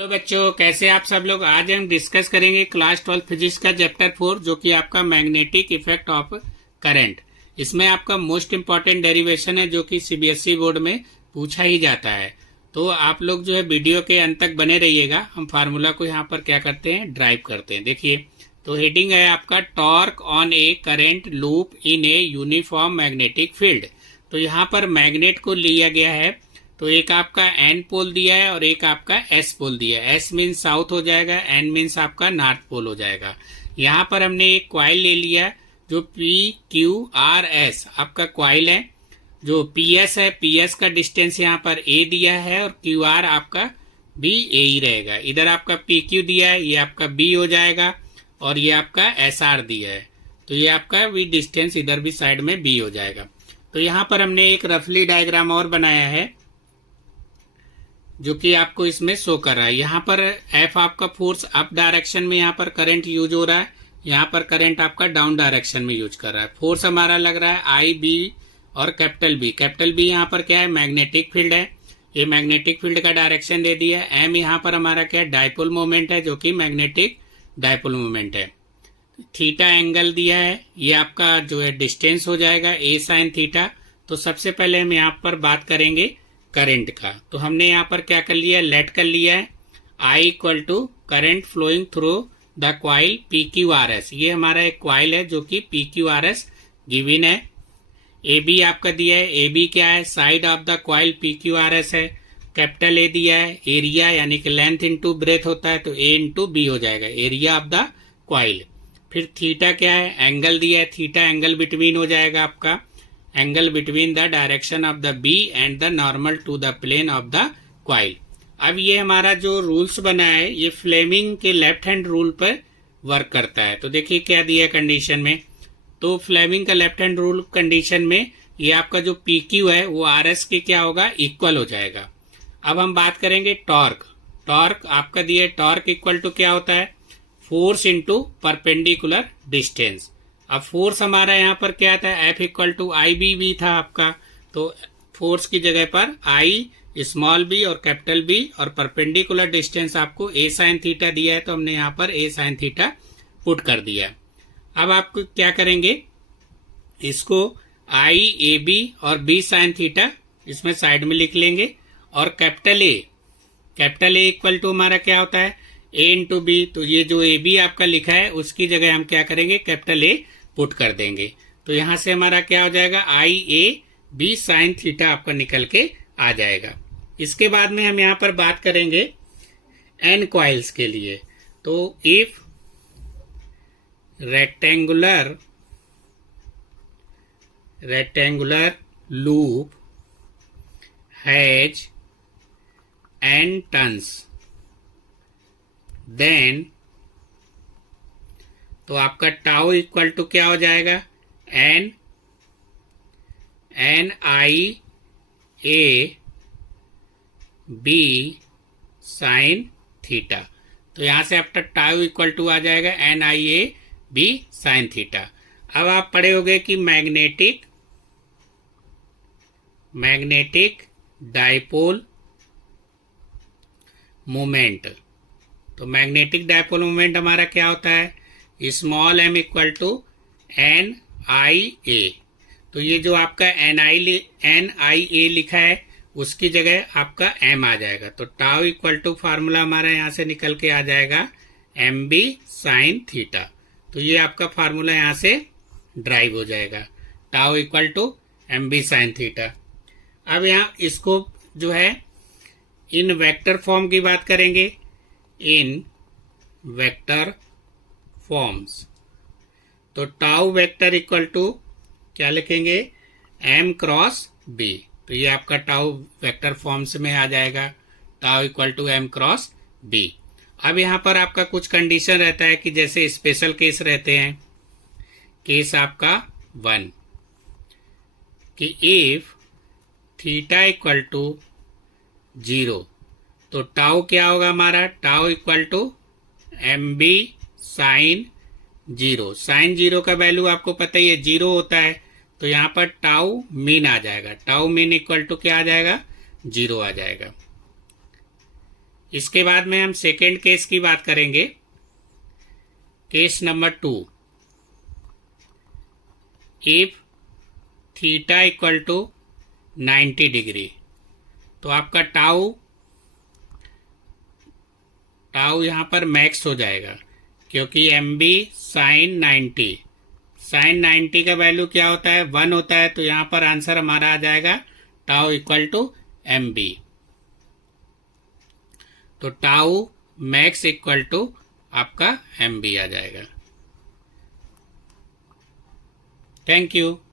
Hello बच्चों, कैसे आप सब लोग। आज हम डिस्कस करेंगे क्लास 12 फिजिक्स का चैप्टर 4 जो कि आपका मैग्नेटिक इफेक्ट ऑफ करंट। इसमें आपका मोस्ट इम्पॉर्टेंट डेरिवेशन है जो कि सीबीएसई बोर्ड में पूछा ही जाता है। तो आप लोग जो है वीडियो के अंत तक बने रहिएगा। हम फार्मूला को यहाँ पर क्या करते हैं, ड्राइव करते हैं। देखिए, तो हेडिंग है आपका torque on A current loop in a uniform magnetic field. तो यहाँ पर मैग्नेट को लिया गया है, तो एक आपका एन पोल दिया है और एक आपका एस पोल दिया है। एस मीन्स साउथ हो जाएगा, एन मीन्स आपका नॉर्थ पोल हो जाएगा। यहाँ पर हमने एक क्वाइल ले लिया जो पी क्यू आर एस आपका क्वाइल है। जो पी एस है, पी एस का डिस्टेंस यहाँ पर ए दिया है और क्यू आर आपका बी ए ही रहेगा। इधर आपका पी क्यू दिया है, ये आपका बी हो जाएगा और ये आपका एस आर दिया है, तो ये आपका भी डिस्टेंस इधर भी साइड में बी हो जाएगा। तो यहाँ पर हमने एक रफली डायग्राम और बनाया है जो कि आपको इसमें शो कर रहा है। यहाँ पर एफ आपका फोर्स अप डायरेक्शन में यहाँ पर करंट यूज हो रहा है, यहाँ पर करंट आपका डाउन डायरेक्शन में यूज कर रहा है। फोर्स हमारा लग रहा है आई बी और कैपिटल बी। कैपिटल बी यहाँ पर क्या है, मैग्नेटिक फील्ड है, ये मैग्नेटिक फील्ड का डायरेक्शन दे दिया है। एम यहाँ पर हमारा क्या है, डायपोल मोमेंट है जो कि मैग्नेटिक डायपोल मोमेंट है। थीटा एंगल दिया है, ये आपका जो है डिस्टेंस हो जाएगा ए साइन थीटा। तो सबसे पहले हम यहाँ पर बात करेंगे करंट का। तो हमने यहाँ पर क्या कर लिया, लेट कर लिया है I equal to current flowing through the coil P Q R S. ये हमारा एक क्वाइल है जो कि P Q R S given है। ए बी आपका दिया है, ए बी क्या है, side of the coil P Q R S है। कैपिटल ए दिया है, एरिया यानी कि लेंथ इंटू ब्रेथ होता है, तो ए इंटू बी हो जाएगा, एरिया ऑफ द क्वाइल। फिर थीटा क्या है, एंगल दिया है, थीटा एंगल बिटवीन हो जाएगा आपका, angle between the direction of the B and the normal to the plane of the coil. अब ये हमारा जो रूल्स बना है ये फ्लेमिंग के लेफ्ट हैंड रूल पर वर्क करता है। तो देखिए क्या दिया है कंडीशन में, तो फ्लेमिंग का लेफ्ट हैंड रूल कंडीशन में ये आपका जो पी क्यू है वो आर एस के क्या होगा, इक्वल हो जाएगा। अब हम बात करेंगे टॉर्क। टॉर्क आपका दिया है, टॉर्क इक्वल टू क्या होता है, फोर्स इंटू परपेंडिकुलर डिस्टेंस। अब फोर्स हमारा यहाँ पर क्या था, F equal to I B भी था आपका, तो फोर्स की जगह पर आई स्मॉल बी और कैपिटल बी और परपेंडिकुलर डिस्टेंस आपको ए साइन थीटा दिया है, तो हमने यहाँ पर ए साइन थीटा पुट कर दिया। अब आपको क्या करेंगे, इसको आई ए बी और बी साइन थीटा इसमें साइड में लिख लेंगे, और कैपिटल ए इक्वल टू हमारा क्या होता है, ए इंटू बी। तो ये जो ए बी आपका लिखा है उसकी जगह हम क्या करेंगे, कैपिटल ए पुट कर देंगे। तो यहां से हमारा क्या हो जाएगा, आई ए बी साइन थीटा आपका निकल के आ जाएगा। इसके बाद में हम यहां पर बात करेंगे एन क्वाइल्स के लिए। तो if rectangular loop has N turns then, तो आपका टाउ इक्वल टू क्या हो जाएगा, N I A B sine theta. तो यहां से आपका टाउ इक्वल टू आ जाएगा N I A B sine theta. अब आप पढ़े होंगे कि मैग्नेटिक डायपोल मोमेंट। तो मैग्नेटिक डायपोल मोमेंट हमारा क्या होता है, small M equal to N I A. तो ये जो आपका एन आई ए लिखा है उसकी जगह आपका एम आ जाएगा। तो टाउ इक्वल टू फार्मूला हमारा यहाँ से निकल के आ जाएगा एम बी साइन थीटा। तो ये आपका फार्मूला यहाँ से ड्राइव हो जाएगा, tau equal to M B sine theta. अब यहाँ इसको जो है इन वेक्टर फॉर्म की बात करेंगे, इन वेक्टर फॉर्म्स। तो टाउ वेक्टर इक्वल टू क्या लिखेंगे, एम क्रॉस बी। तो ये आपका टाउ वेक्टर फॉर्म्स में आ जाएगा, tau equal to M cross B. अब यहाँ पर आपका कुछ कंडीशन रहता है कि जैसे स्पेशल केस रहते हैं, केस आपका 1 कि इफ थीटा इक्वल टू 0, तो टाउ क्या होगा हमारा, tau equal to M B sine 0। Sine 0 का वैल्यू आपको पता ही है 0 होता है, तो यहाँ पर टाउ मीन आ जाएगा, टाउ मीन इक्वल टू क्या आ जाएगा, 0 आ जाएगा। इसके बाद में हम सेकेंड केस की बात करेंगे। Case number 2, if theta equal to 90 degree, तो आपका टाउ यहाँ पर मैक्स हो जाएगा, क्योंकि एम बी साइन 90 का वैल्यू क्या होता है, 1 होता है। तो यहाँ पर आंसर हमारा आ जाएगा tau equal to M B. तो टाउ मैक्स इक्वल टू आपका एम बी आ जाएगा। Thank you.